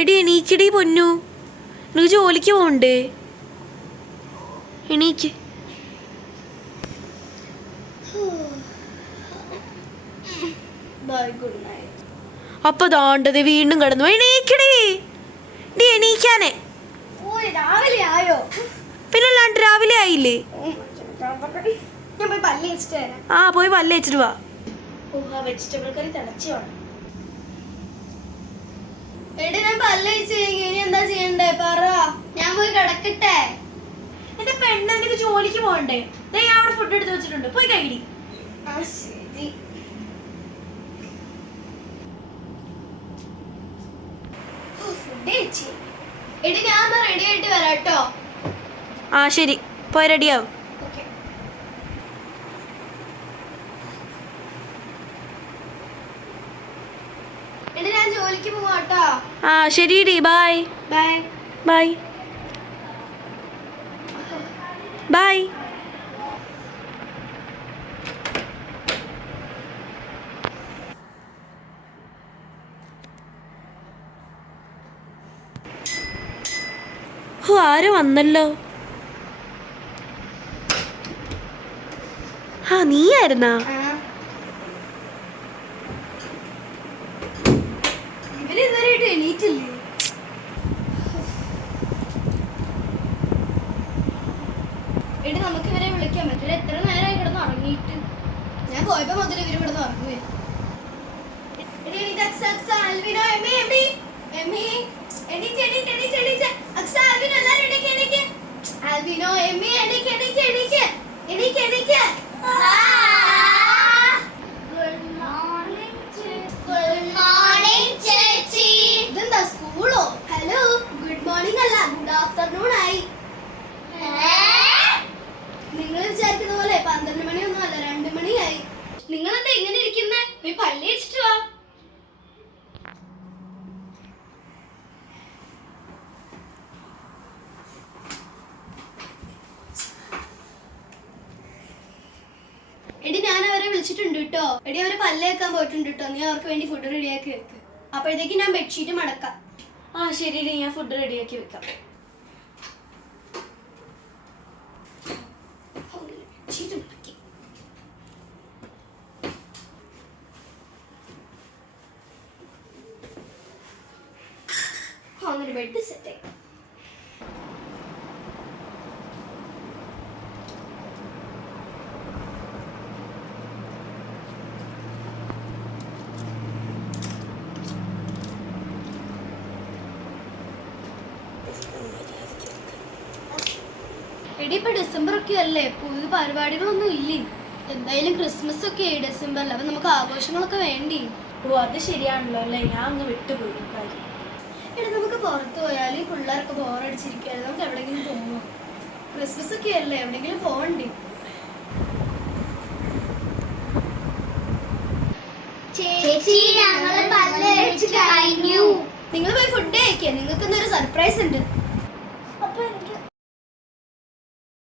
എടി എണീക്കടി പൊന്നു, നിനക്ക് ജോലിക്ക് പോകണ്ടേ? എണീക്ക്. അപ്പൊ ദാണ്ടത് വീണ്ടും കിടന്നു. എണീക്കടി, ഡി എണീക്കാനേ. പിന്നല്ലാണ്ട് രാവിലെ ആയില്ലേ? ആ പോയി പല്ല് വെച്ചിട്ട് വാ. വെജിറ്റബിൾ കറി തിളച്ചു വേണം. ഞാൻ പല്ല് ഇനി എന്താ ചെയ്യണ്ടേ പറ, ഞാൻ പോയി കിടക്കട്ടെ. എന്റെ പെണ്ണ്, എനിക്ക് ജോലിക്ക് പോകണ്ടേ? ഞാൻ അവിടെ ഫുഡ് എടുത്ത് വെച്ചിട്ടുണ്ട്, പോയി കഴിടി. ശരി. എടി ഞാൻ റെഡി ആയിട്ട് വരാട്ടോ. ആ ശരി, പോയി റെഡിയാവും. എടി ഞാൻ ജോലിക്ക് പോവാട്ടോ. ആ ശരിടി, ബൈ ബൈ ബൈ ബൈ. ആരോ വന്നല്ലോ. ആ നീയായിരുന്നാ? ഇവരിതുവരെയായിട്ട് എണീറ്റില്ലേ? എടി നമുക്ക് ഇവരെ വിളിക്കാൻ പറ്റില്ല, എത്ര നേരമായി കിടന്ന് ഉറങ്ങിയിട്ട്. ഞാൻ പോയപ്പോ മുതൽ ഇവര് കിടന്ന് ഉറങ്ങുവേ. ഇതെന്താ സ്കൂളോ? ഹലോ, ഗുഡ് മോർണിംഗ് അല്ല, ഗുഡ് ആഫ്റ്റർനൂൺ ആയി. നിങ്ങൾ വിചാരിക്കുന്ന പോലെ 12 മണിയൊന്നും അല്ല, 2 മണിയായി. നിങ്ങളെന്താ ഇങ്ങനെ ഇരിക്കുന്നേ? പോയി പല്ല് വെച്ചിട്ട് വാ. എടി ഞാൻ അവരെ വിളിച്ചിട്ടുണ്ട് കേട്ടോ. എടി അവര് പല്ല് വെക്കാൻ പോയിട്ടുണ്ട് കേട്ടോ. നീ അവർക്ക് വേണ്ടി ഫുഡ് റെഡിയാക്കി വെക്ക്. അപ്പോഴത്തേക്ക് ഞാൻ ബെഡ്ഷീറ്റ് മടക്കാം. ആ ശരിടി, ഞാൻ ഫുഡ് റെഡിയാക്കി വെക്കാം. അങ്ങനെ ബെഡ് സെറ്റ് ആയി. എടി ഇപ്പൊ ഡിസംബർ ഒക്കെ അല്ലേ, പുതിയ പരിപാടികളൊന്നും ഇല്ലേ? എന്തായാലും ക്രിസ്മസ് ഒക്കെ ആയി ഡിസംബറിൽ, അപ്പൊ നമുക്ക് ആഘോഷങ്ങളൊക്കെ വേണ്ടി. ഓ അത് ശരിയാണല്ലോ അല്ലേ, ഞാൻ അങ്ങ് വിട്ടുപോയി കാര്യം. എടി നമുക്ക് പുറത്ത് പോയാൽ ഈ പിള്ളേരൊക്കെ ബോറടിച്ചിരിക്കുകയല്ലേ, നമുക്ക് എവിടെയെങ്കിലും പോകുമോ? ക്രിസ്മസ് ഒക്കെ അല്ലേ, എവിടെയെങ്കിലും പോകണ്ടേ? നിങ്ങൾ പോയി ഫുഡ് കഴിക്കുക, നിങ്ങൾക്ക് ഇന്നൊരു സർപ്രൈസ് ഉണ്ട്.